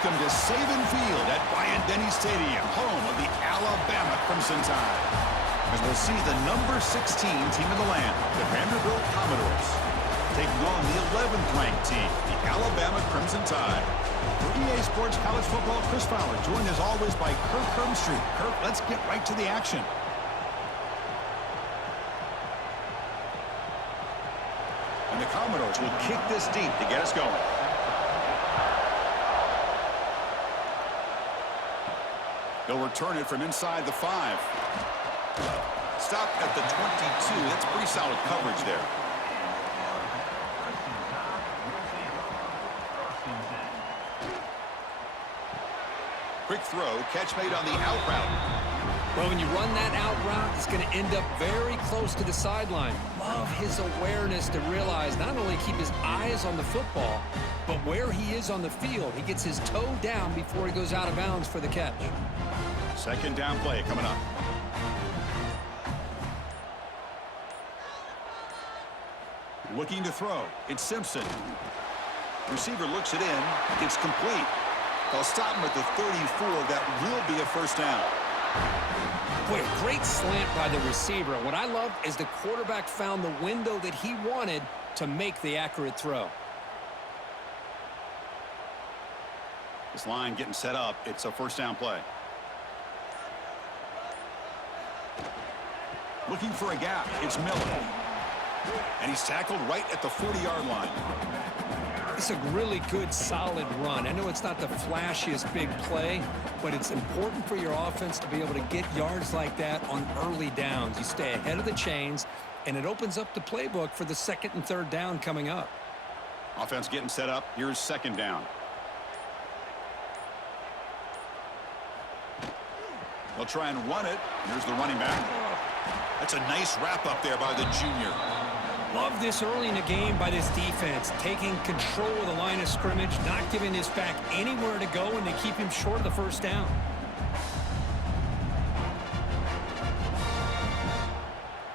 Welcome to Saban Field at Bryant-Denny Stadium, home of the Alabama Crimson Tide. As we'll see the number 16 team in the land, the Vanderbilt Commodores, taking on the 11th-ranked team, the Alabama Crimson Tide. For EA Sports College Football, Chris Fowler, joined as always by Kirk Hermstreet. Kirk, let's get right to the action. And the Commodores will kick this deep to get us going. They'll return it from inside the 5. Stop at the 22. That's pretty solid coverage there. Quick throw, catch made on the out route. Well, when you run that out route, it's going to end up very close to the sideline. Love his awareness to realize not only keep his eyes on the football, but where he is on the field. He gets his toe down before he goes out of bounds for the catch. Second down play coming up. Looking to throw. It's Simpson. Receiver looks it in. It's complete. They'll stop him at the 34. That will be a first down. Boy, a great slant by the receiver. What I love is the quarterback found the window that he wanted to make the accurate throw. This line getting set up. It's a first down play. Looking for a gap. It's Miller. And he's tackled right at the 40-yard line. It's a really good, solid run. I know it's not the flashiest big play, but it's important for your offense to be able to get yards like that on early downs. You stay ahead of the chains, and it opens up the playbook for the second and third down coming up. Offense getting set up. Here's second down. They'll try and run it. Here's the running back. That's a nice wrap up there by the junior. Love this early in the game by this defense, taking control of the line of scrimmage, not giving this back anywhere to go, and they keep him short of the first down.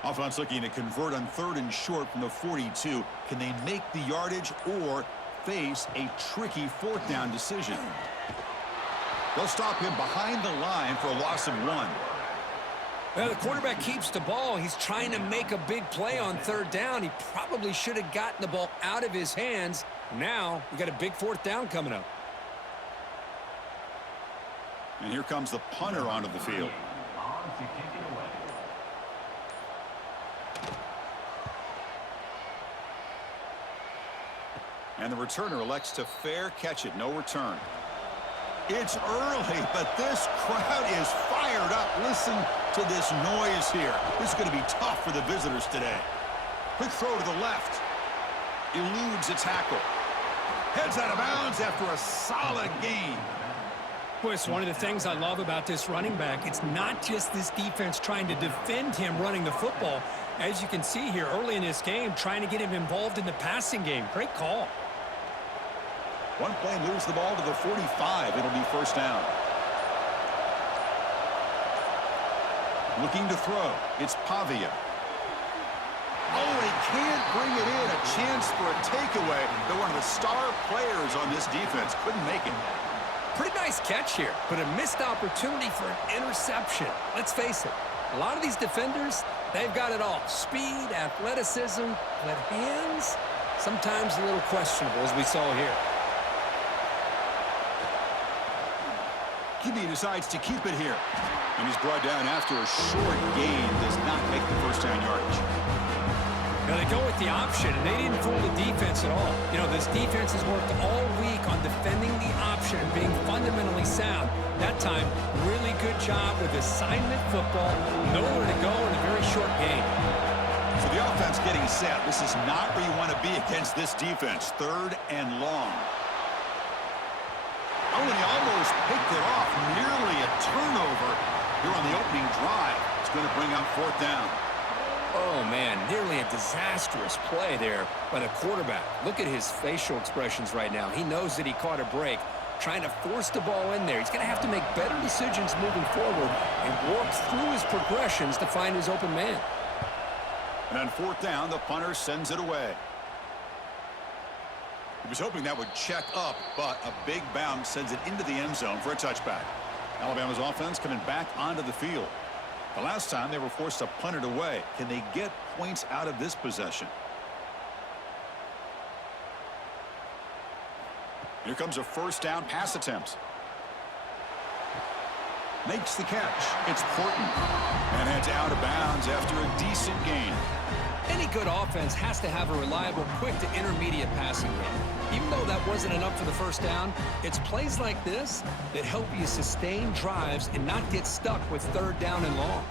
Offense looking to convert on third and short from the 42. Can they make the yardage or face a tricky fourth down decision? They'll stop him behind the line for a loss of 1. Well, the quarterback keeps the ball. He's trying to make a big play on third down. He probably should have gotten the ball out of his hands. Now, we got a big fourth down coming up. And here comes the punter onto the field. And the returner elects to fair catch it. No return. It's early, but this crowd is fired up. Listen to this noise here. This is going to be tough for the visitors today. Quick throw to the left. Eludes a tackle. Heads out of bounds after a solid gain. Boy, it's one of the things I love about this running back. It's not just this defense trying to defend him running the football. As you can see here early in this game, trying to get him involved in the passing game. Great call. One play moves the ball to the 45. It'll be first down. Looking to throw. It's Pavia. Oh, he can't bring it in. A chance for a takeaway. They're one of the star players on this defense. Couldn't make it. Pretty nice catch here, but a missed opportunity for an interception. Let's face it, a lot of these defenders, they've got it all. Speed, athleticism, but hands, sometimes a little questionable, as we saw here. QB decides to keep it here. And he's brought down after a short gain. Does not make the first down yardage. Now they go with the option, and they didn't fool the defense at all. You know, this defense has worked all week on defending the option and being fundamentally sound. That time, really good job with assignment football. Nowhere to go in a very short game. So the offense getting set. This is not where you want to be against this defense. Third and long. Oh, and he almost picked it off. Nearly a turnover here on the opening drive. It's going to bring up fourth down. Oh, man, nearly a disastrous play there by the quarterback. Look at his facial expressions right now. He knows that he caught a break, trying to force the ball in there. He's going to have to make better decisions moving forward and work through his progressions to find his open man. And on fourth down, the punter sends it away. He was hoping that would check up, but a big bounce sends it into the end zone for a touchback. Alabama's offense coming back onto the field. The last time they were forced to punt it away. Can they get points out of this possession? Here comes a first down pass attempt. Makes the catch. It's Porton. And heads out of bounds after a decent gain. Any good offense has to have a reliable, quick to intermediate passing game. Even though that wasn't enough for the first down, it's plays like this that help you sustain drives and not get stuck with third down and long.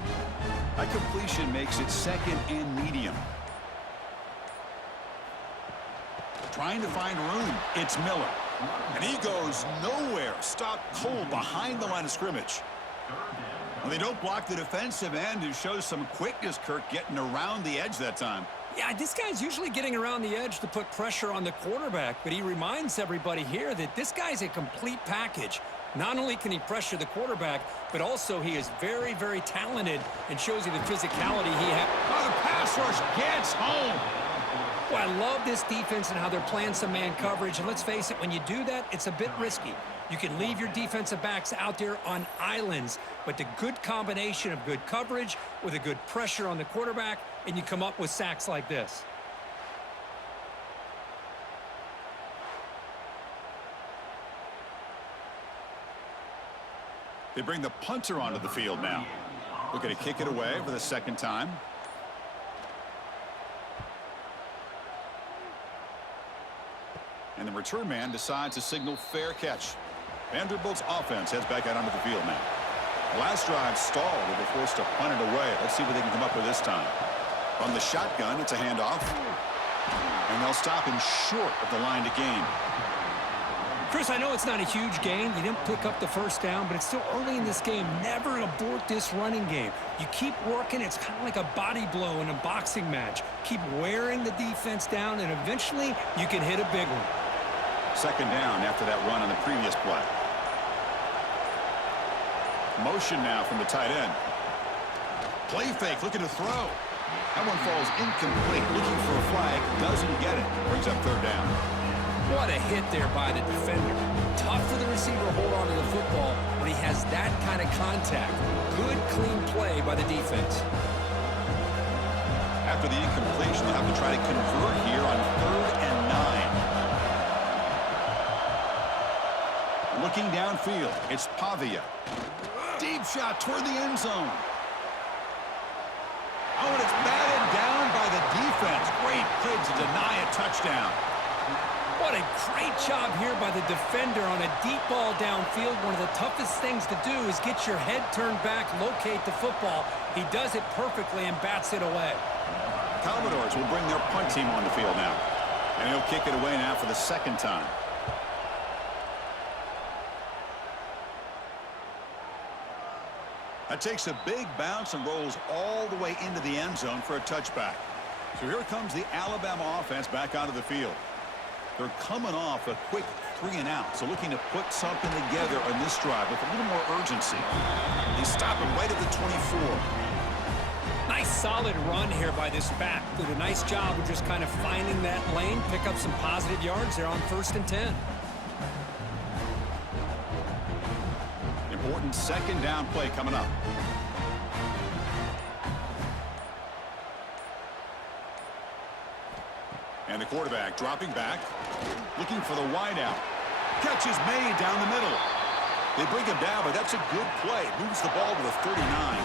A completion makes it second and medium. Trying to find room. It's Miller. And he goes nowhere. Stopped cold behind the line of scrimmage. Well, they don't block the defensive end, who shows some quickness, Kirk, getting around the edge that time. Yeah, this guy's usually getting around the edge to put pressure on the quarterback, but he reminds everybody here that this guy's a complete package. Not only can he pressure the quarterback, but also he is very, very talented and shows you the physicality he has. Oh, the pass rush gets home. Well, I love this defense and how they're playing some man coverage. And let's face it, when you do that, it's a bit risky. You can leave your defensive backs out there on islands, but the good combination of good coverage with a good pressure on the quarterback, and you come up with sacks like this. They bring the punter onto the field now. Looking to kick it away for the second time. And the return man decides to signal fair catch. Vanderbilt's offense heads back out onto the field now. The last drive stalled. They were forced to punt it away. Let's see what they can come up with this time. From the shotgun, it's a handoff. And they'll stop him short of the line to gain. Chris, I know it's not a huge gain. You didn't pick up the first down, but it's still early in this game. Never abort this running game. You keep working. It's kind of like a body blow in a boxing match. Keep wearing the defense down, and eventually you can hit a big one. Second down after that run on the previous play. Motion now from the tight end. Play fake, looking to throw. That one falls incomplete. Looking for a flag, doesn't get it. Brings up third down. What a hit there by the defender. Tough for the receiver to hold on to the football when he has that kind of contact. Good, clean play by the defense. After the incompletion, they'll have to try to convert here on 3rd and 9. Looking downfield, it's Pavia. Deep shot toward the end zone. Oh, and it's batted down by the defense. Great play to deny a touchdown. What a great job here by the defender on a deep ball downfield. One of the toughest things to do is get your head turned back, locate the football. He does it perfectly and bats it away. Commodores will bring their punt team on the field now. And he'll kick it away now for the second time. That takes a big bounce and rolls all the way into the end zone for a touchback. So here comes the Alabama offense back onto the field. They're coming off a quick 3-and-out, so looking to put something together on this drive with a little more urgency. They stop him right at the 24. Nice solid run here by this back. Did a nice job of just kind of finding that lane, pick up some positive yards there on 1st and 10. Important second down play coming up. And the quarterback dropping back, looking for the wideout. Catch is made down the middle. They bring him down, but that's a good play. Moves the ball to the 39.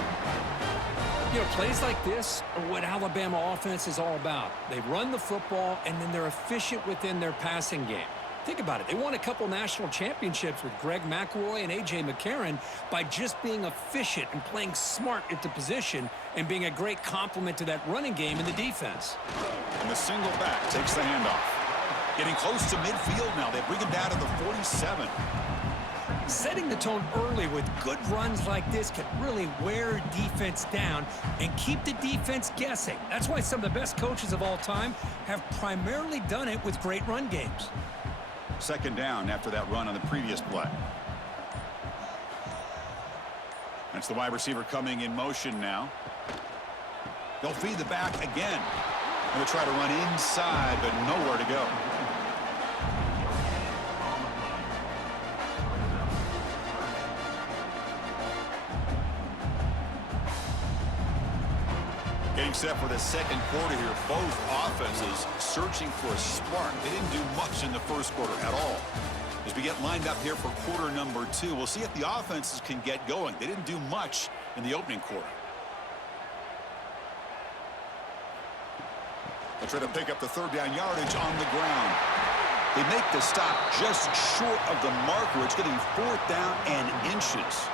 You know, plays like this are what Alabama offense is all about. They run the football, and then they're efficient within their passing game. Think about it. They won a couple national championships with Greg McElroy and A.J. McCarron by just being efficient and playing smart at the position and being a great complement to that running game in the defense. And the single back takes the handoff. Getting close to midfield now. They bring him down to the 47. Setting the tone early with good runs like this can really wear defense down and keep the defense guessing. That's why some of the best coaches of all time have primarily done it with great run games. Second down after that run on the previous play. That's the wide receiver coming in motion now. They'll feed the back again. They'll try to run inside, but nowhere to go. Getting set for the second quarter here. Both offenses searching for a spark. They didn't do much in the first quarter at all. As we get lined up here for quarter number 2, we'll see if the offenses can get going. They didn't do much in the opening quarter. They try to pick up the third down yardage on the ground. They make the stop just short of the marker. It's getting fourth down and inches.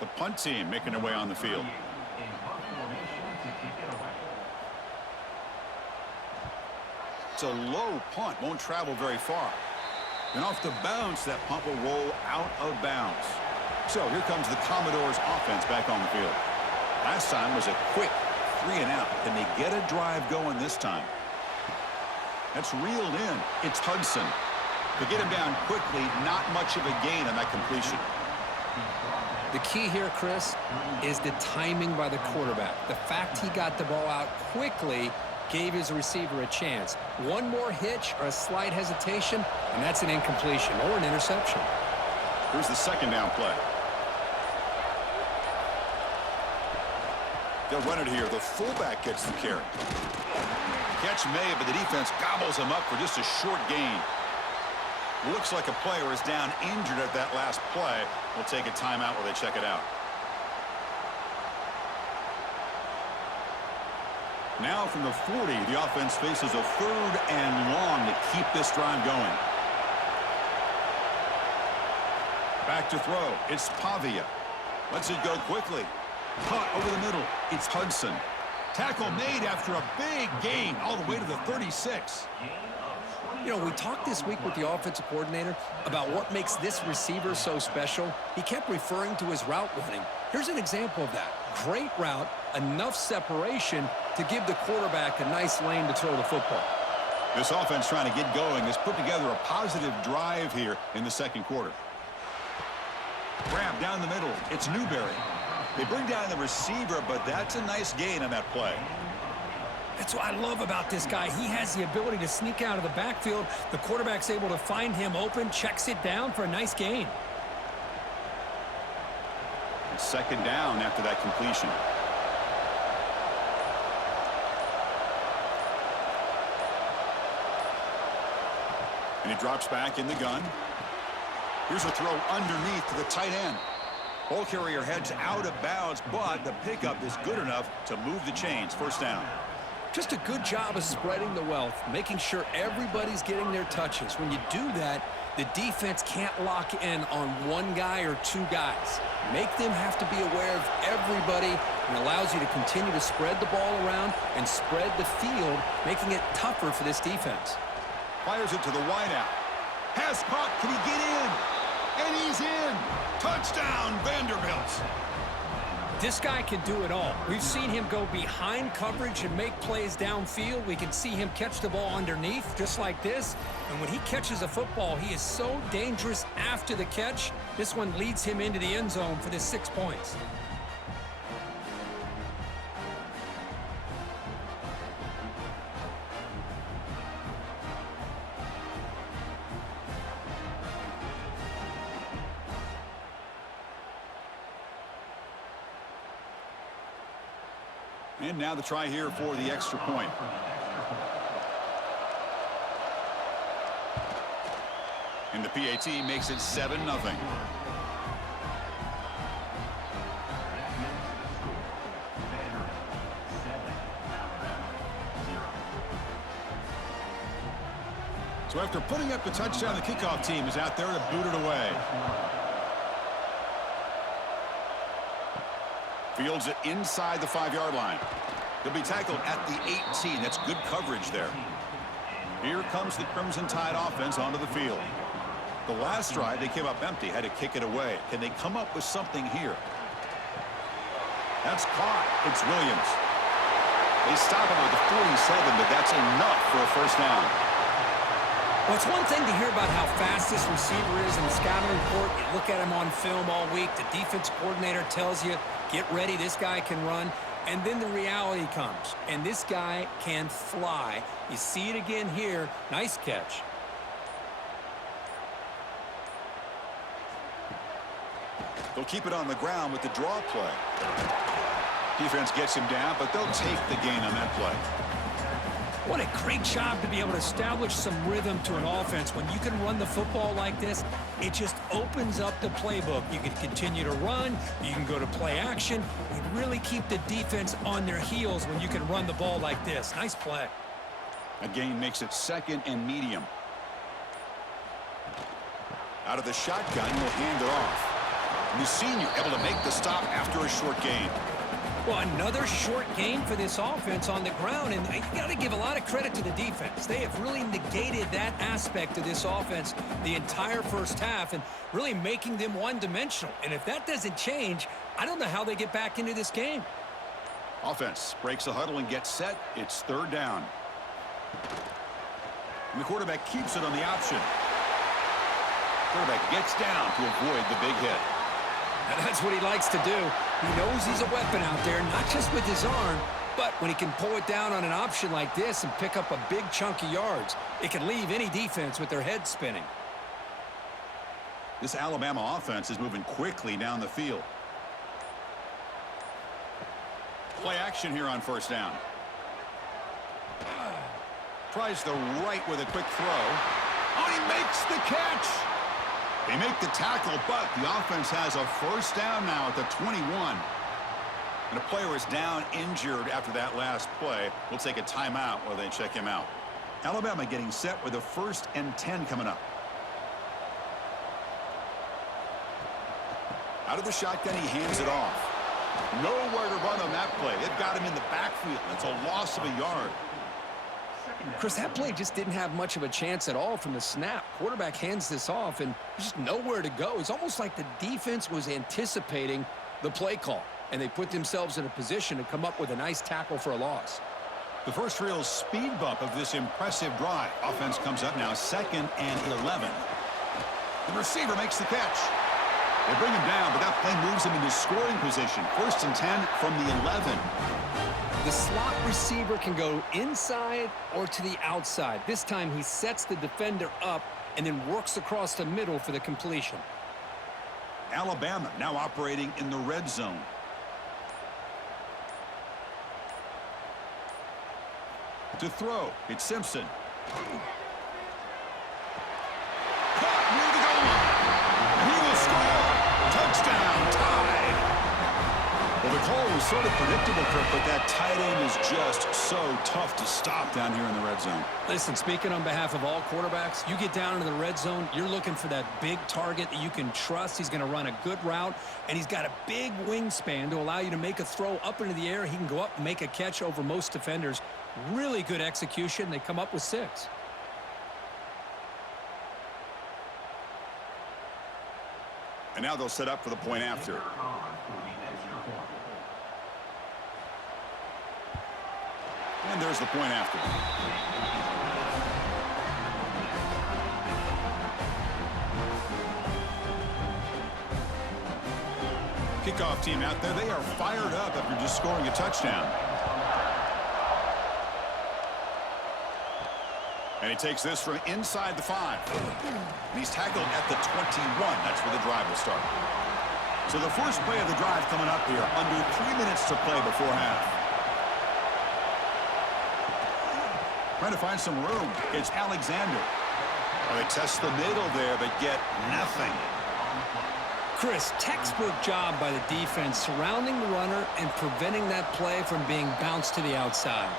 The punt team making their way on the field. It's a low punt, won't travel very far. And off the bounce, that punt will roll out of bounds. So here comes the Commodores offense back on the field. Last time was a quick 3-and-out. Can they get a drive going this time? That's reeled in. It's Hudson. To get him down quickly, not much of a gain on that completion. The key here, Chris, is the timing by the quarterback. The fact he got the ball out quickly gave his receiver a chance. One more hitch or a slight hesitation, and that's an incompletion or an interception. Here's the second down play. They'll run it here. The fullback gets the carry. Catch made, but the defense gobbles him up for just a short gain. Looks like a player is down injured at that last play. We'll take a timeout while they check it out. Now from the 40, the offense faces a third and long to keep this drive going. Back to throw. It's Pavia. Lets it go quickly. Caught over the middle. It's Hudson. Tackle made after a big gain all the way to the 36. You know, we talked this week with the offensive coordinator about what makes this receiver so special. He kept referring to his route running. Here's an example of that. Great route, enough separation to give the quarterback a nice lane to throw the football. This offense trying to get going has put together a positive drive here in the second quarter. Grab down the middle. It's Newberry. They bring down the receiver, but that's a nice gain on that play. That's what I love about this guy. He has the ability to sneak out of the backfield. The quarterback's able to find him open, checks it down for a nice gain. It's second down after that completion. And he drops back in the gun. Here's a throw underneath to the tight end. Ball carrier heads out of bounds, but the pickup is good enough to move the chains. First down. Just a good job of spreading the wealth, making sure everybody's getting their touches. When you do that, the defense can't lock in on one guy or two guys. Make them have to be aware of everybody, and allows you to continue to spread the ball around and spread the field, making it tougher for this defense. Fires it to the wideout. Pass caught. Can he get in? And he's in. Touchdown, Vanderbilt. This guy can do it all. We've seen him go behind coverage and make plays downfield. We can see him catch the ball underneath just like this. And when he catches a football, he is so dangerous after the catch. This one leads him into the end zone for the 6 points. And now the try here for the extra point. And the PAT makes it 7-0. So after putting up the touchdown, the kickoff team is out there to boot it away. Fields it inside the 5-yard line. He'll be tackled at the 18. That's good coverage there. Here comes the Crimson Tide offense onto the field. The last drive, they came up empty, had to kick it away. Can they come up with something here? That's caught. It's Williams. They stop him at the 47, but that's enough for a first down. Well, it's one thing to hear about how fast this receiver is in the scouting report. You look at him on film all week. The defense coordinator tells you, get ready, this guy can run. And then the reality comes, and this guy can fly. You see it again here. Nice catch. They'll keep it on the ground with the draw play. Defense gets him down, but they'll take the gain on that play. What a great job to be able to establish some rhythm to an offense. When you can run the football like this, it just opens up the playbook. You can continue to run. You can go to play action. You really keep the defense on their heels when you can run the ball like this. Nice play. A gain makes it 2nd and medium. Out of the shotgun, he'll hand it off. And the senior able to make the stop after a short gain. Well, another short gain for this offense on the ground, and you got to give a lot of credit to the defense. They have really negated that aspect of this offense the entire first half and really making them one-dimensional. And if that doesn't change, I don't know how they get back into this game. Offense breaks the huddle and gets set. It's 3rd down. And the quarterback keeps it on the option. Quarterback gets down to avoid the big hit. And that's what he likes to do. He knows he's a weapon out there, not just with his arm, but when he can pull it down on an option like this and pick up a big chunk of yards, it can leave any defense with their head spinning. This Alabama offense is moving quickly down the field. Play action here on 1st down. Tries the right with a quick throw. Oh, he makes the catch. They make the tackle, but the offense has a 1st down now at the 21. And a player is down injured after that last play. We'll take a timeout while they check him out. Alabama getting set with a 1st and 10 coming up. Out of the shotgun, he hands it off. Nowhere to run on that play. They've got him in the backfield. It's a loss of a yard. Chris, that play just didn't have much of a chance at all from the snap. Quarterback hands this off, and there's just nowhere to go. It's almost like the defense was anticipating the play call, and they put themselves in a position to come up with a nice tackle for a loss. The first real speed bump of this impressive drive. Offense comes up now 2nd and 11. The receiver makes the catch. They bring him down, but that play moves him into scoring position. 1st and 10 from the 11. The slot receiver can go inside or to the outside. This time he sets the defender up and then works across the middle for the completion. Alabama now operating in the red zone. To throw, it's Simpson. Caught near the goal line. He will score. Touchdown, tied. Well, the call was sort of predictable, Kirk, but that tight end is just so tough to stop down here in the red zone. Listen, speaking on behalf of all quarterbacks, you get down into the red zone, you're looking for that big target that you can trust. He's going to run a good route, and he's got a big wingspan to allow you to make a throw up into the air. He can go up and make a catch over most defenders. Really good execution. They come up with 6. And now they'll set up for the point after. And there's the point after. Kickoff team out there. They are fired up after just scoring a touchdown. And he takes this from inside the 5. And he's tackled at the 21. That's where the drive will start. So the first play of the drive coming up here. Under 3 minutes to play before half. Trying to find some room. It's Alexander. Well, they test the middle there, but get nothing. Chris, textbook job by the defense surrounding the runner and preventing that play from being bounced to the outside.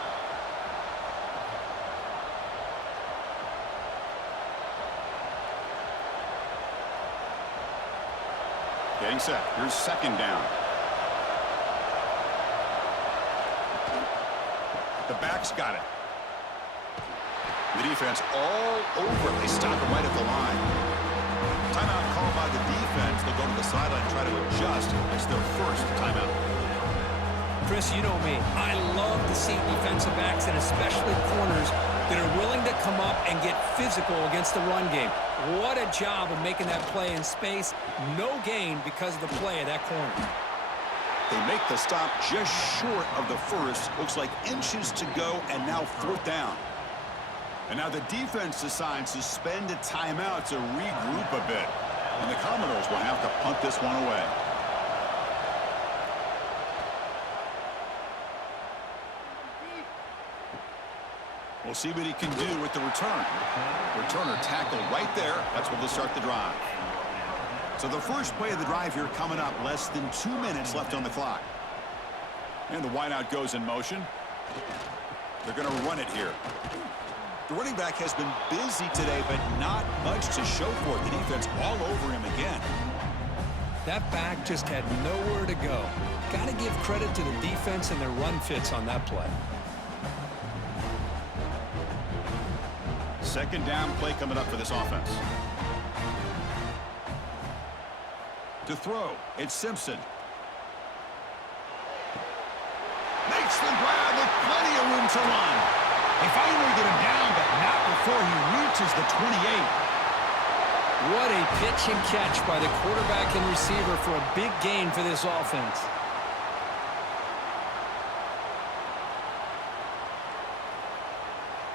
Getting set. Here's 2nd down. The back's got it. The defense all over. They stop him right at the line. Timeout called by the defense. They'll go to the sideline and try to adjust. It's their first timeout. Chris, you know me. I love to see defensive backs and especially corners that are willing to come up and get physical against the run game. What a job of making that play in space. No gain because of the play of that corner. They make the stop just short of the first. Looks like inches to go, and now 4th down. And now the defense decides to spend a timeout to regroup a bit. And the Commodores will have to punt this one away. We'll see what he can do with the return. Returner tackled right there. That's where they'll start the drive. So the first play of the drive here coming up. Less than 2 minutes left on the clock. And the wideout goes in motion. They're going to run it here. The running back has been busy today, but not much to show for it. The defense all over him again. That back just had nowhere to go. Got to give credit to the defense and their run fits on that play. Second down play coming up for this offense. To throw, it's Simpson. Makes the grab with plenty of room to run. They finally get him down, but not before he reaches the 28. What a pitch and catch by the quarterback and receiver for a big gain for this offense.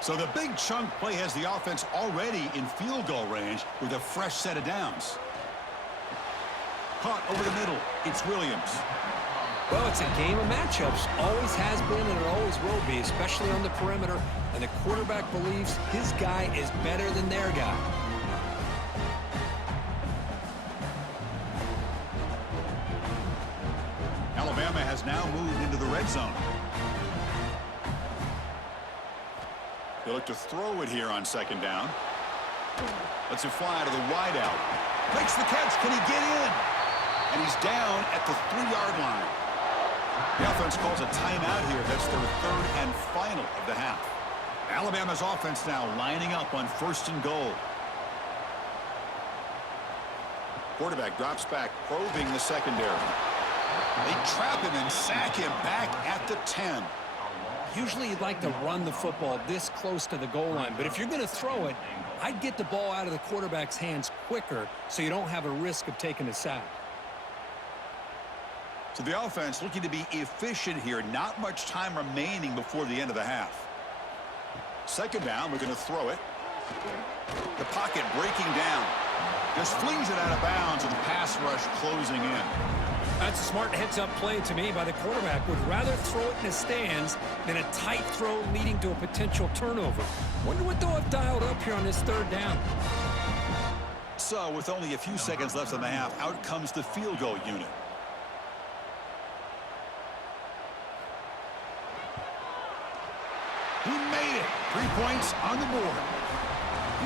So the big chunk play has the offense already in field goal range with a fresh set of downs. Caught over the middle. It's Williams. Well, it's a game of matchups. Always has been and it always will be, especially on the perimeter. And the quarterback believes his guy is better than their guy. Alabama has now moved into the red zone. They look to throw it here on second down. Lets it fly to the wideout. Makes the catch. Can he get in? And he's down at the 3-yard line. The offense calls a timeout here. That's their third and final of the half. Alabama's offense now lining up on first and goal. Quarterback drops back, probing the secondary. They trap him and sack him back at the 10. Usually you'd like to run the football this close to the goal line, but if you're going to throw it, I'd get the ball out of the quarterback's hands quicker so you don't have a risk of taking a sack. So the offense looking to be efficient here. Not much time remaining before the end of the half. Second down, we're going to throw it. The pocket breaking down. Just flings it out of bounds with the pass rush closing in. That's a smart heads-up play to me by the quarterback. Would rather throw it in the stands than a tight throw leading to a potential turnover. Wonder what they'll have dialed up here on this third down. So with only a few seconds left in the half, out comes the field goal unit. He made it. 3 points on the board.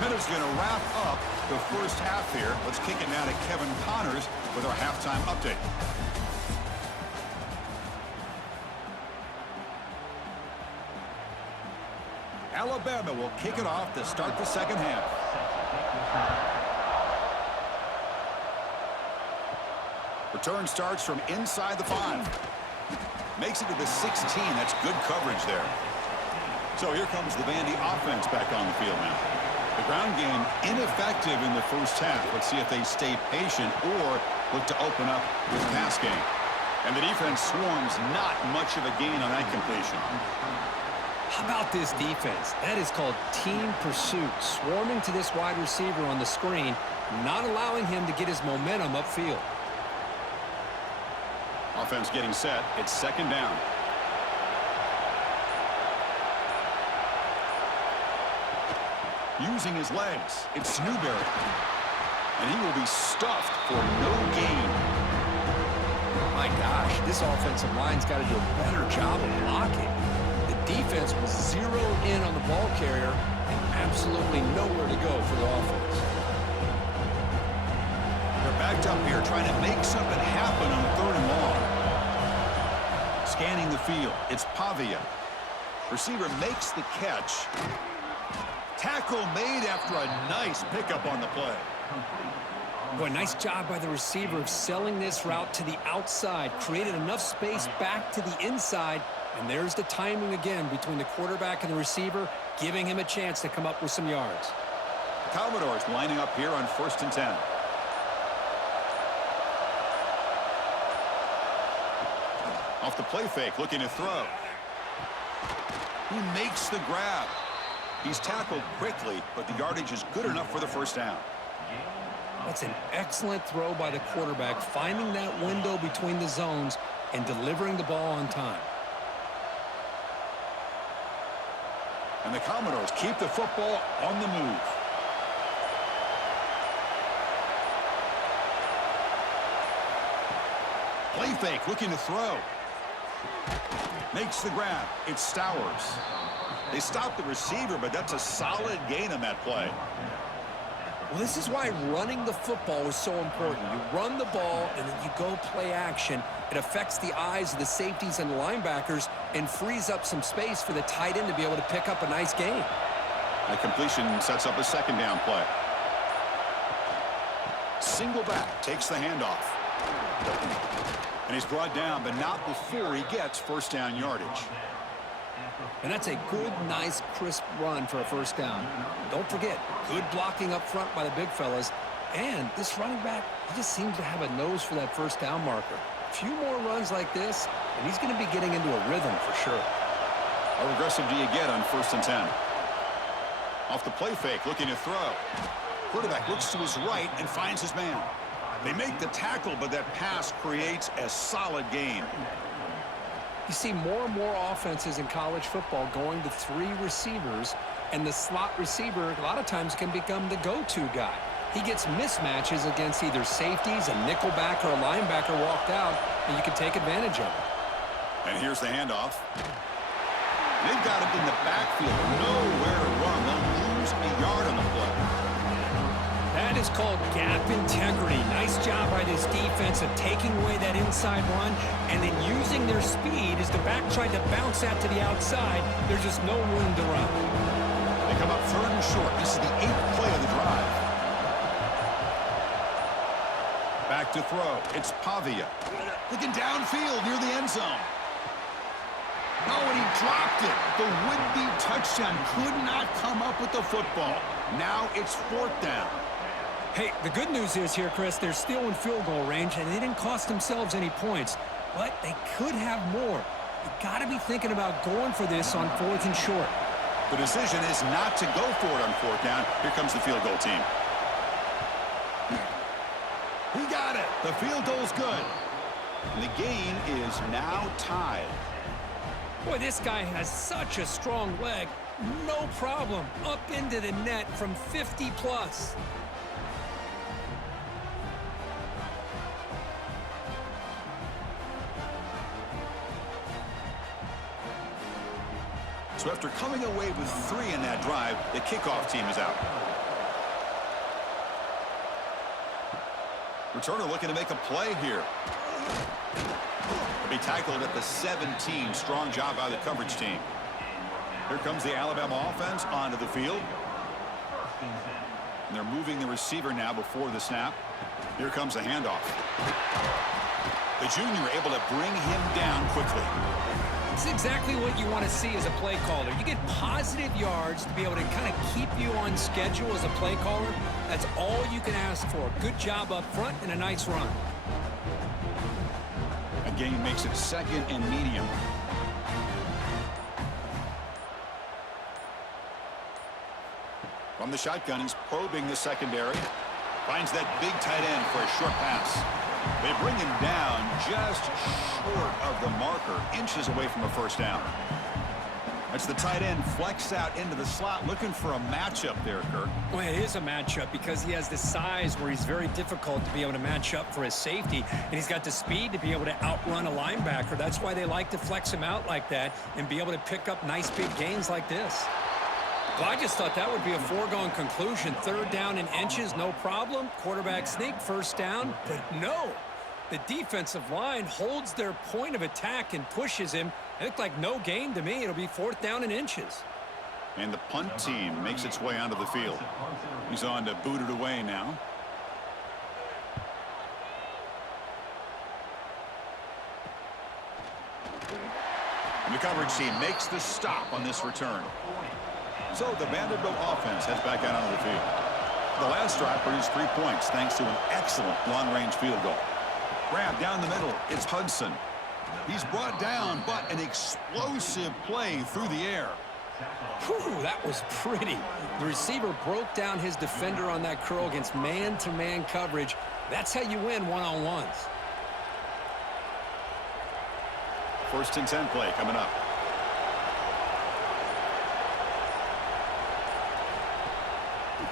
Minutes going to wrap up the first half here. Let's kick it now to Kevin Connors with our halftime update. Alabama will kick it off to start the second half. Return starts from inside the 5. Makes it to the 16. That's good coverage there. So here comes the Vandy offense back on the field now. The ground game ineffective in the first half. Let's see if they stay patient or look to open up with pass game. And the defense swarms, not much of a gain on that completion. How about this defense? That is called team pursuit. Swarming to this wide receiver on the screen, not allowing him to get his momentum upfield. Offense getting set. It's second down. Using his legs, it's Newberry. And he will be stuffed for no gain. My gosh, this offensive line's got to do a better job of blocking. The defense was zeroed in on the ball carrier and absolutely nowhere to go for the offense. They're backed up here trying to make something happen on third and long. Scanning the field, it's Pavia. Receiver makes the catch. Tackle made after a nice pickup on the play. Boy, nice job by the receiver of selling this route to the outside. Created enough space back to the inside. And there's the timing again between the quarterback and the receiver, giving him a chance to come up with some yards. The Commodores lining up here on first and 10. Off the play fake, looking to throw. He makes the grab. He's tackled quickly, but the yardage is good enough for the first down. That's an excellent throw by the quarterback, finding that window between the zones and delivering the ball on time. And the Commodores keep the football on the move. Play fake, looking to throw. Makes the grab. It's Stowers. They stop the receiver, but that's a solid gain on that play. Well, this is why running the football is so important. You run the ball, and then you go play action. It affects the eyes of the safeties and linebackers and frees up some space for the tight end to be able to pick up a nice gain. The completion sets up a second down play. Single back, takes the handoff. And he's brought down, but not before he gets first down yardage. And that's a good, nice, crisp run for a first down. Don't forget, good blocking up front by the big fellas. And this running back, he just seems to have a nose for that first down marker. A few more runs like this, and he's going to be getting into a rhythm for sure. How aggressive do you get on 1st and 10? Off the play fake, looking to throw. Quarterback looks to his right and finds his man. They make the tackle, but that pass creates a solid gain. You see more and more offenses in college football going to 3 receivers, and the slot receiver a lot of times can become the go-to guy. He gets mismatches against either safeties, a nickelback, or a linebacker walked out, and you can take advantage of it. And here's the handoff. They've got him in the backfield, nowhere to run. They'll lose a yard on the play. That is called gap integrity. Nice job by this defense of taking away that inside run and then using their speed as the back tried to bounce that to the outside. There's just no room to run. They come up 3rd and short. This is the 8th play of the drive. Back to throw. It's Pavia. Looking downfield near the end zone. No, and he dropped it. The would-be touchdown could not come up with the football. Now it's 4th down. Hey, the good news is here, Chris, they're still in field goal range, and they didn't cost themselves any points. But they could have more. You got to be thinking about going for this on 4th and short. The decision is not to go for it on 4th down. Here comes the field goal team. He got it. The field goal's good. And the game is now tied. Boy, this guy has such a strong leg. No problem. Up into the net from 50+. So after coming away with 3 in that drive, the kickoff team is out. Returner looking to make a play here. Be tackled at the 17. Strong job by the coverage team. Here comes the Alabama offense onto the field. And they're moving the receiver now before the snap. Here comes the handoff. The junior able to bring him down quickly. It's exactly what you want to see as a play caller. You get positive yards to be able to kind of keep you on schedule as a play caller. That's all you can ask for. Good job up front and a nice run. A gain makes it 2nd and medium. From the shotgun, he's probing the secondary. Finds that big tight end for a short pass. They bring him down just short of the marker, inches away from a first down. That's the tight end flexed out into the slot, looking for a matchup there, Kirk. Well, it is a matchup because he has the size where he's very difficult to be able to match up for his safety, and he's got the speed to be able to outrun a linebacker. That's why they like to flex him out like that and be able to pick up nice big gains like this. Well, I just thought that would be a foregone conclusion. 3rd down in inches, no problem. Quarterback sneak, first down, but no. The defensive line holds their point of attack and pushes him. It looked like no gain to me. It'll be 4th down in inches. And the punt team makes its way onto the field. He's on to boot it away now. And the coverage team makes the stop on this return. So the Vanderbilt offense heads back out onto the field. The last drive produced 3 points thanks to an excellent long-range field goal. Grab down the middle. It's Hudson. He's brought down, but an explosive play through the air. Whew, that was pretty. The receiver broke down his defender on that curl against man-to-man coverage. That's how you win one-on-ones. 1st and 10 play coming up.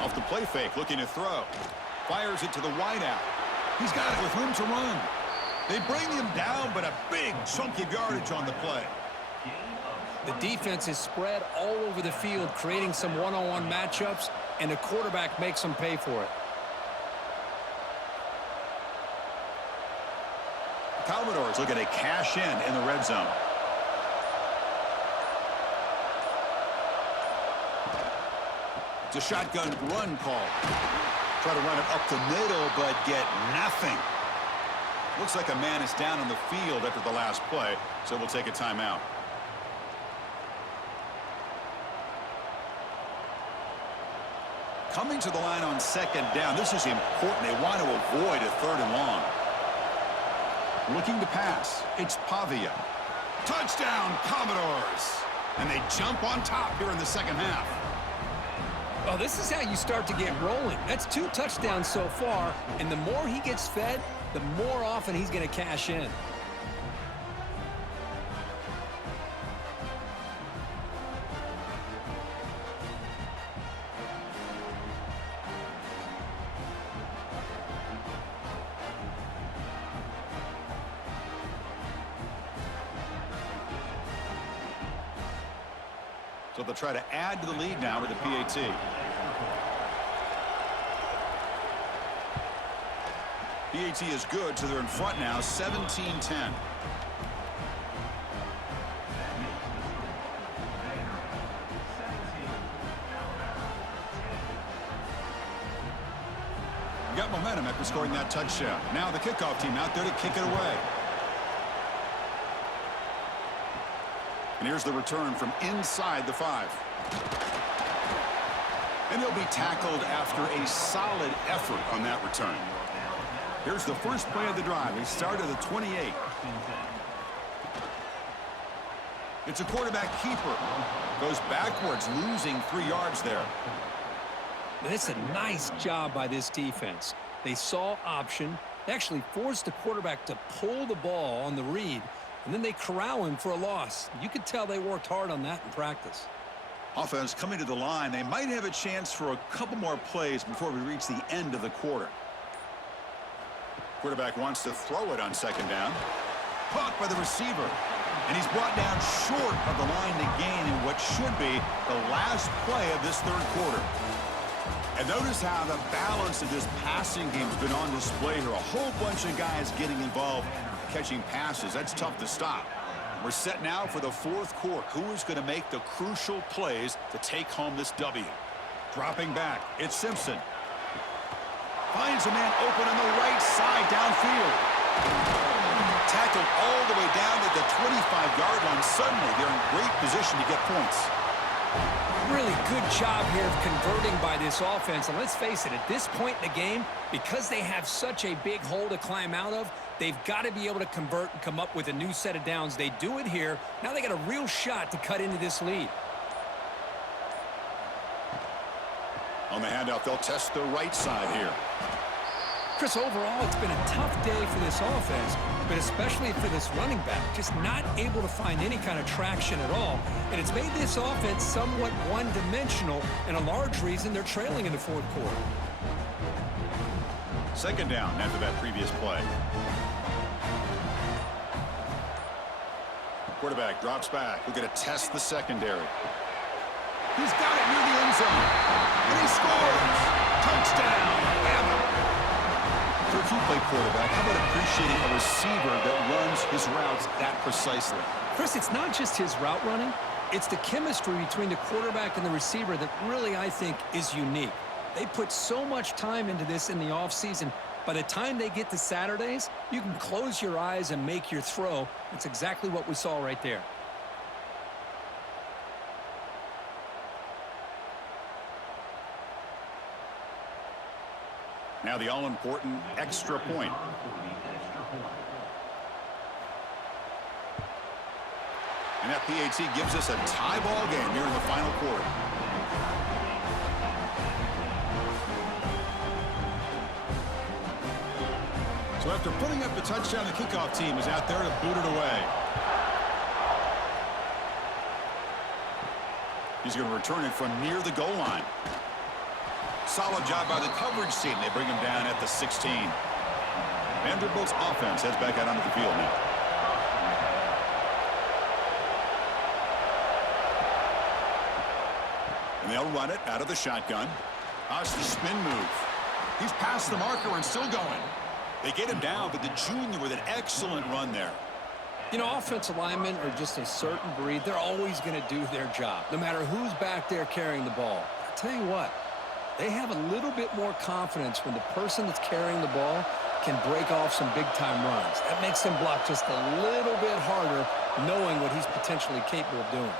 Off the play fake, looking to throw. Fires it to the wideout. He's got it with room to run. They bring him down, but a big chunk of yardage on the play. The defense is spread all over the field, creating some one-on-one matchups, and the quarterback makes them pay for it. The Commodores looking to cash in the red zone. It's a shotgun run call. Try to run it up the middle, but get nothing. Looks like a man is down on the field after the last play, so we'll take a timeout. Coming to the line on second down. This is important. They want to avoid a 3rd and long. Looking to pass. It's Pavia. Touchdown, Commodores. And they jump on top here in the second half. Well, this is how you start to get rolling. That's 2 touchdowns so far, and the more he gets fed, the more often he's going to cash in. So they'll try to add to the lead now with the PAT. PAT is good, so they're in front now, 17-10. Got momentum after scoring that touchdown. Now the kickoff team out there to kick it away. And here's the return from inside the 5. And he'll be tackled after a solid effort on that return. Here's the first play of the drive. They start at the 28. It's a quarterback keeper. Goes backwards, losing 3 yards there. It's a nice job by this defense. They saw option. They actually forced the quarterback to pull the ball on the read, and then they corral him for a loss. You could tell they worked hard on that in practice. Offense coming to the line. They might have a chance for a couple more plays before we reach the end of the quarter. Quarterback wants to throw it on second down. Caught by the receiver. And he's brought down short of the line to gain in what should be the last play of this 3rd quarter. And notice how the balance of this passing game has been on display here. A whole bunch of guys getting involved catching passes. That's tough to stop. We're set now for the 4th quarter. Who is going to make the crucial plays to take home this W? Dropping back, it's Simpson. Finds a man open on the right side downfield. Tackled all the way down at the 25-yard line. Suddenly, they're in great position to get points. Really good job here of converting by this offense. And let's face it, at this point in the game, because they have such a big hole to climb out of, they've got to be able to convert and come up with a new set of downs. They do it here. Now they got a real shot to cut into this lead. On the handoff, they'll test the right side here. Chris, overall, it's been a tough day for this offense, but especially for this running back, just not able to find any kind of traction at all. And it's made this offense somewhat one-dimensional, and a large reason they're trailing in the 4th quarter. Second down after that previous play. Quarterback drops back. We're going to test the secondary. He's got it near the end zone. And he scores. Touchdown. For a two-play quarterback, how about appreciating a receiver that runs his routes that precisely? Chris, it's not just his route running. It's the chemistry between the quarterback and the receiver that really, I think, is unique. They put so much time into this in the offseason. By the time they get to Saturdays, you can close your eyes and make your throw. That's exactly what we saw right there. Now the all-important extra point. And that PAT gives us a tie ball game here in the final quarter. So after putting up the touchdown, the kickoff team is out there to boot it away. He's going to return it from near the goal line. Solid job by the coverage team. They bring him down at the 16. Vanderbilt's offense heads back out onto the field now. And they'll run it out of the shotgun. How's the spin move? He's past the marker and still going. They get him down, but the junior with an excellent run there. You know, offensive linemen are just a certain breed. They're always going to do their job, no matter who's back there carrying the ball. I'll tell you what, they have a little bit more confidence when the person that's carrying the ball can break off some big-time runs. That makes them block just a little bit harder, knowing what he's potentially capable of doing.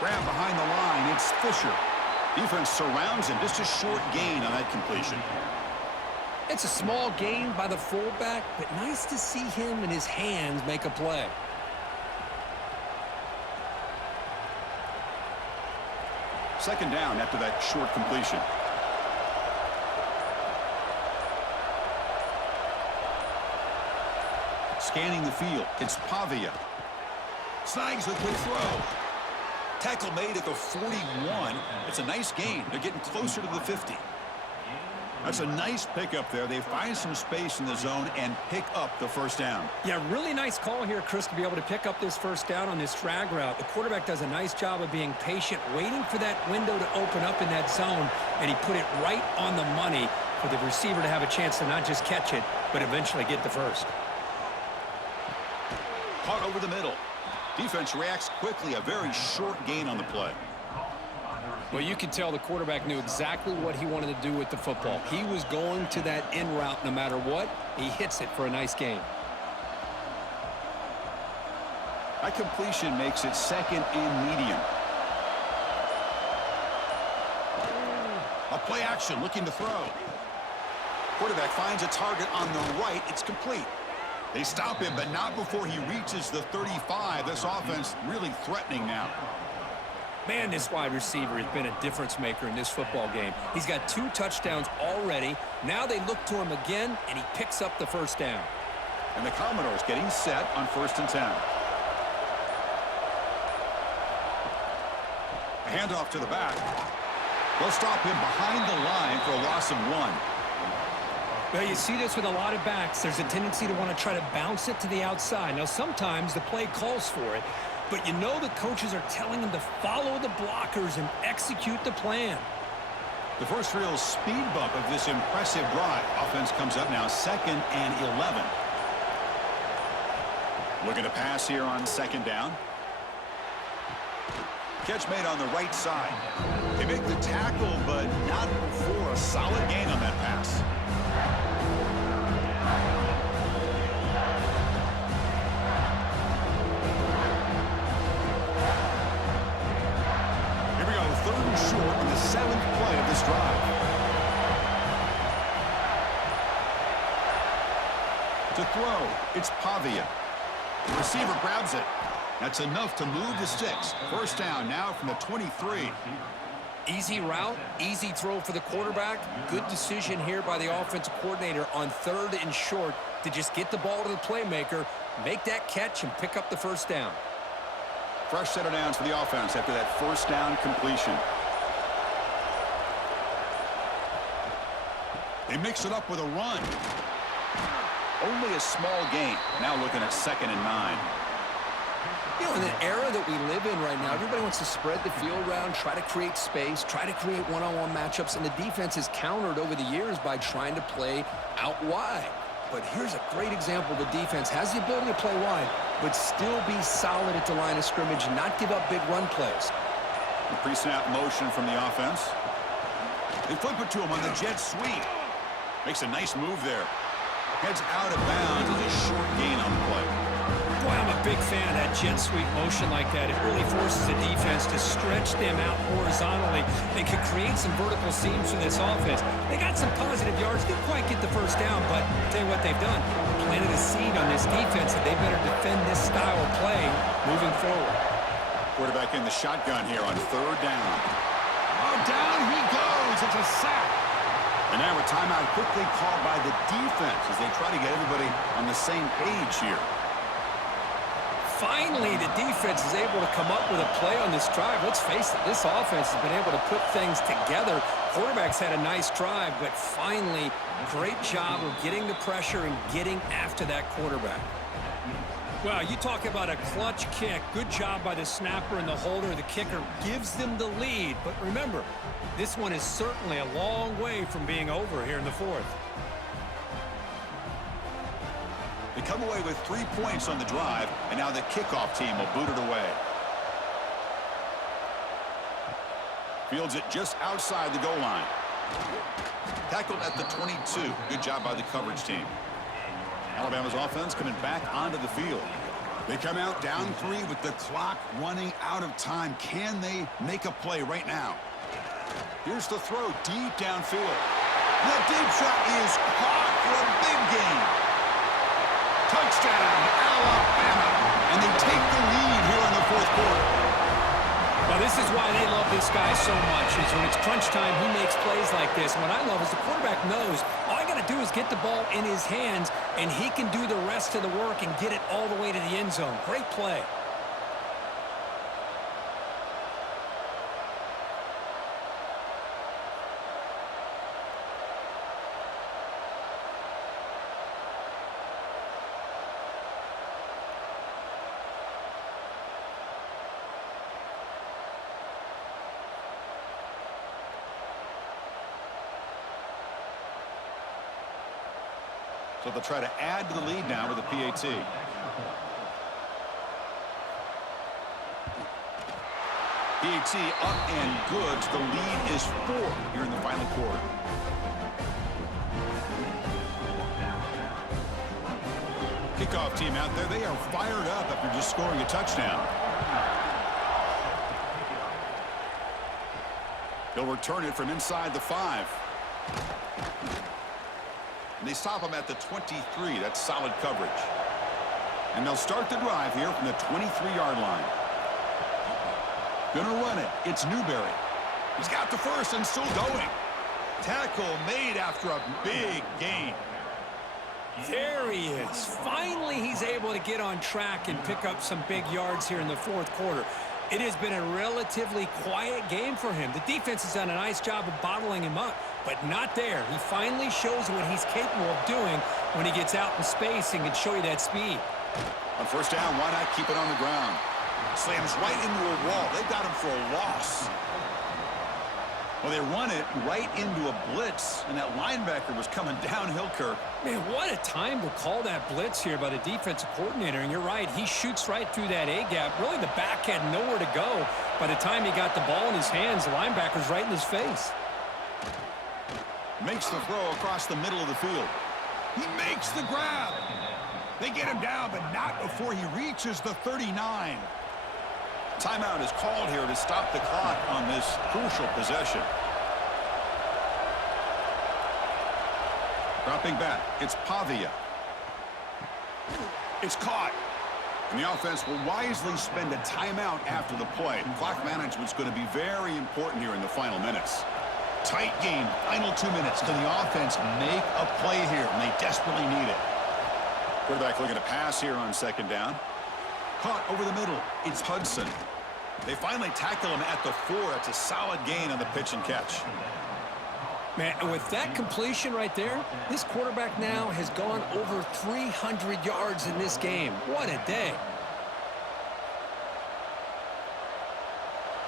Grab behind the line, it's Fisher. Defense surrounds him, just a short gain on that completion. It's a small gain by the fullback, but nice to see him and his hands make a play. Second down after that short completion. Scanning the field, it's Pavia. Snags a quick throw. Tackle made at the 41. It's a nice gain. They're getting closer to the 50. That's a nice pickup there. They find some space in the zone and pick up the first down. Yeah, really nice call here, Chris, to be able to pick up this first down on this drag route. The quarterback does a nice job of being patient, waiting for that window to open up in that zone, and he put it right on the money for the receiver to have a chance to not just catch it, but eventually get the first. Caught over the middle. Defense reacts quickly, a very short gain on the play. Well, you can tell the quarterback knew exactly what he wanted to do with the football. He was going to that in route no matter what. He hits it for a nice gain. That completion makes it second and medium. A play action looking to throw. Quarterback finds a target on the right. It's complete. They stop him, but not before he reaches the 35. This offense really threatening now. Man, this wide receiver has been a difference maker in this football game. He's got 2 touchdowns already. Now they look to him again, and he picks up the first down. And the Commodores getting set on 1st and 10. A handoff to the back. They'll stop him behind the line for a loss of 1. Well, you see this with a lot of backs. There's a tendency to want to try to bounce it to the outside. Now, sometimes the play calls for it, but you know the coaches are telling them to follow the blockers and execute the plan. The first real speed bump of this impressive drive. Offense comes up now 2nd and 11. Looking to pass here on 2nd down. Catch made on the right side. They make the tackle, but not before a solid gain on that pass. Here we go, 3rd and short in the 7th play of this drive. To throw, it's Pavia. The receiver grabs it. That's enough to move the sticks. First down now from the 23. Easy route, easy throw for the quarterback. Good decision here by the offensive coordinator on 3rd and short to just get the ball to the playmaker, make that catch, and pick up the first down. Fresh set of downs for the offense after that first down completion. They mix it up with a run. Only a small gain. Now looking at 2nd and 9. You know, in the era that we live in right now, everybody wants to spread the field around, try to create space, try to create one-on-one matchups, and the defense is countered over the years by trying to play out wide. But here's a great example. The defense has the ability to play wide, but still be solid at the line of scrimmage, not give up big run plays. The pre-snap motion from the offense. They flip it to him on the jet sweep. Makes a nice move there. Heads out of bounds with a short gain on the play. Boy, I'm a big fan of that jet sweep motion like that. It really forces the defense to stretch them out horizontally. They could create some vertical seams for this offense. They got some positive yards. Didn't quite get the first down, but I'll tell you what they've done. Planted a seed on this defense that they better defend this style of play moving forward. Quarterback in the shotgun here on 3rd down. Oh, down he goes. It's a sack. And now a timeout quickly called by the defense as they try to get everybody on the same page here. Finally, the defense is able to come up with a play on this drive. Let's face it, this offense has been able to put things together. Quarterback's had a nice drive, but finally, great job of getting the pressure and getting after that quarterback. Well, you talk about a clutch kick. Good job by the snapper and the holder. The kicker gives them the lead. But remember, this one is certainly a long way from being over here in the fourth. They come away with 3 points on the drive, and now the kickoff team will boot it away. Fields it just outside the goal line. Tackled at the 22. Good job by the coverage team. Alabama's offense coming back onto the field. They come out down 3 with the clock running out of time. Can they make a play right now? Here's the throw deep downfield. The deep shot is caught for a big gain. Touchdown, Alabama. And they take the lead here in the fourth quarter. Well, this is why they love this guy so much, is when it's crunch time, he makes plays like this. And what I love is the quarterback knows all I got to do is get the ball in his hands, and he can do the rest of the work and get it all the way to the end zone. Great play. So they'll try to add to the lead now with a PAT. PAT up and good. The lead is 4 here in the final quarter. Kickoff team out there. They are fired up after just scoring a touchdown. They'll return it from inside the 5. And they stop him at the 23. That's solid coverage. And they'll start the drive here from the 23-yard line. Gonna run it. It's Newberry. He's got the first and still going. Tackle made after a big gain. There he is. Finally, he's able to get on track and pick up some big yards here in the fourth quarter. It has been a relatively quiet game for him. The defense has done a nice job of bottling him up, but not there. He finally shows what he's capable of doing when he gets out in space and can show you that speed. On first down, why not keep it on the ground? Slams right into a wall. They've got him for a loss. Well, they run it right into a blitz, and that linebacker was coming downhill, Kirk. Man, what a time to call that blitz here by the defensive coordinator. And you're right, he shoots right through that A-gap. Really, the back had nowhere to go. By the time he got the ball in his hands, the linebacker's right in his face. Makes the throw across the middle of the field. He makes the grab. They get him down, but not before he reaches the 39. Timeout is called here to stop the clock on this crucial possession. Dropping back, it's Pavia. It's caught. And the offense will wisely spend a timeout after the play. Clock management's going to be very important here in the final minutes. Tight game, final 2 minutes. Can the offense make a play here? And they desperately need it. Quarterback looking to pass here on second down. Caught over the middle. It's Hudson. They finally tackle him at the 4. It's a solid gain on the pitch and catch. Man, and with that completion right there, this quarterback now has gone over 300 yards in this game. What a day.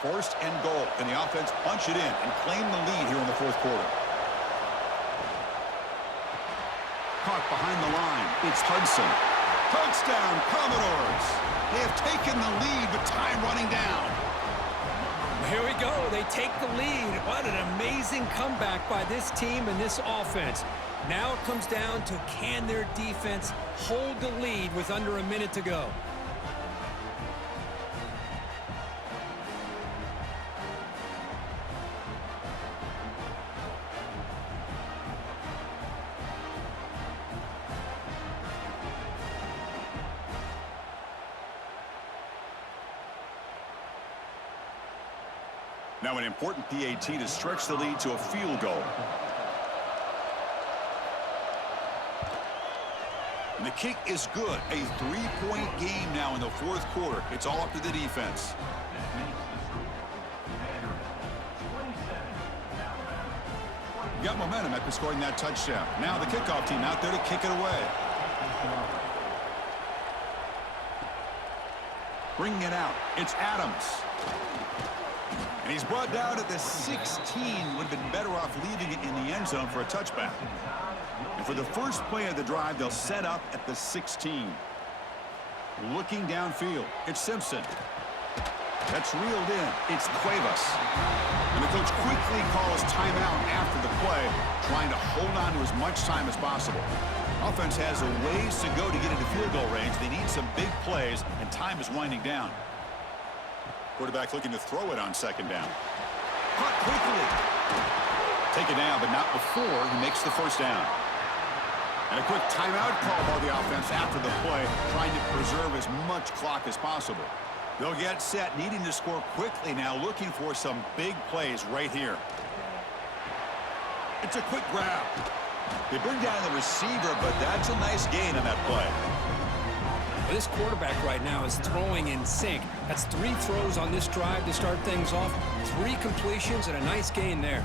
First and goal. Can the offense punch it in and claim the lead here in the fourth quarter? Caught behind the line. It's Hudson. Touchdown, Commodores. They have taken the lead, but time running down. Here we go. They take the lead. What an amazing comeback by this team and this offense. Now it comes down to, can their defense hold the lead with under a minute to go? Now an important PAT to stretch the lead to a field goal. And the kick is good. A 3-point game now in the fourth quarter. It's all up to the defense. Got momentum after scoring that touchdown. Now the kickoff team out there to kick it away. Bringing it out. It's Adams. And he's brought down at the 16. Would have been better off leaving it in the end zone for a touchback. And for the first play of the drive, they'll set up at the 16. Looking downfield. It's Simpson. That's reeled in. It's Cuevas. And the coach quickly calls timeout after the play, trying to hold on to as much time as possible. Offense has a ways to go to get into field goal range. They need some big plays, and time is winding down. Quarterback looking to throw it on second down. Caught quickly. Take it down, but not before he makes the first down. And a quick timeout call by the offense after the play, trying to preserve as much clock as possible. They'll get set, needing to score quickly now, looking for some big plays right here. It's a quick grab. They bring down the receiver, but that's a nice gain on that play. Well, this quarterback right now is throwing in sync. That's 3 throws on this drive to start things off, 3 completions, and a nice gain there.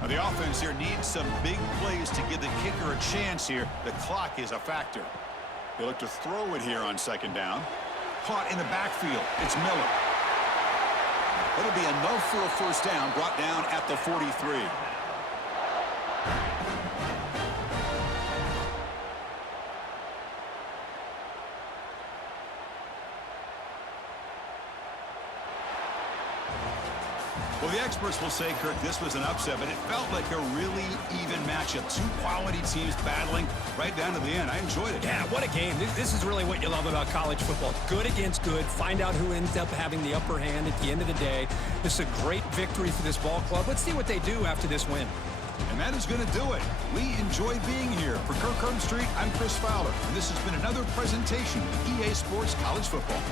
Now the offense here needs some big plays to give the kicker a chance here. The clock is a factor. They look to throw it here on second down. Caught in the backfield. It's Miller. It'll be enough for a first down, brought down at the 43. Well, the experts will say, Kirk, this was an upset, but it felt like a really even matchup. 2 quality teams battling right down to the end. I enjoyed it. Yeah, what a game. This is really what you love about college football. Good against good. Find out who ends up having the upper hand at the end of the day. This is a great victory for this ball club. Let's see what they do after this win. And that is going to do it. We enjoyed being here. For Kirk Street, I'm Chris Fowler, and this has been another presentation of EA Sports College Football.